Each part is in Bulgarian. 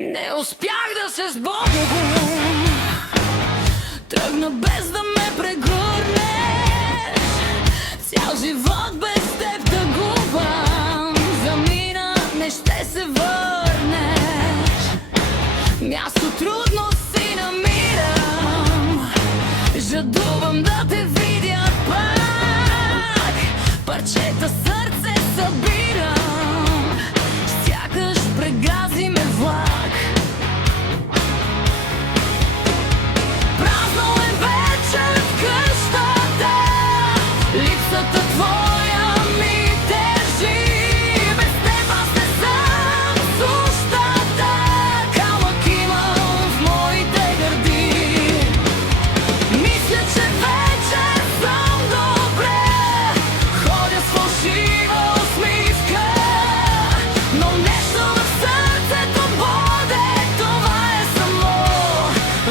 Не успях да се сбогувам, тръгна без да ме прегърнеш. Цял живот без теб тъгувам, замина, не ще се върнеш. Място трудно си намирам, жадувам да те видя пак. Парчета сърце събирам, сякаш прегази ме влак. Празно е вече в къщата, липсата твоя ми тежи. Без теб аз не съм сущата, камък имам в моите гърди. Мисля, че вече съм добре, ходя с фалшива усмивка, но нещо в сърцето боде, това е само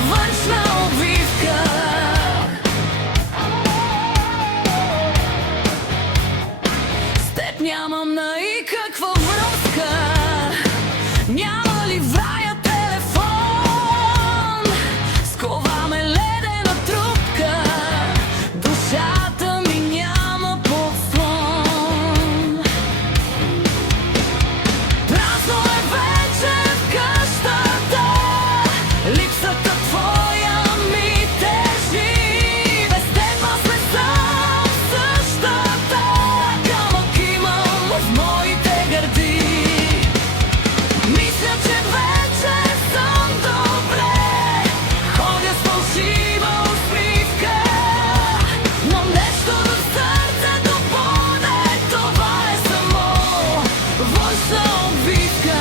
външна обвивка. С теб нямам никаква връзка, няма ли в рая телефон? Скова ме ледена трупка, душата ми няма подслон. Празно е вече в къщата, липсата твоя ми тежи. Без теб аз не съм същата, камък имам в моите гърди. Мисля, че вече съм добре, ходя с фалшива усмивка, но нещо в сърцето боде, това е само външна обвивка.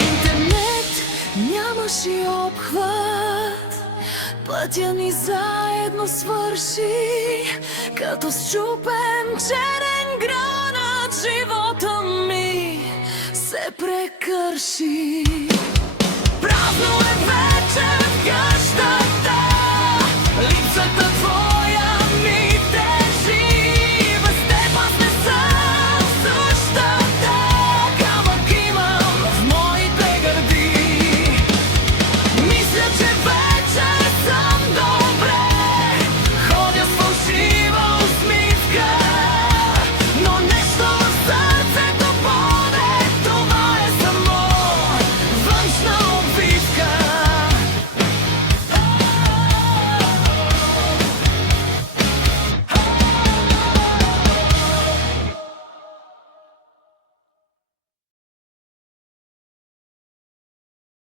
Интернет нямаше и обхват, пътя ни заедно свърши, като счупен черен гранат. Живота ми се прекърши. Празно е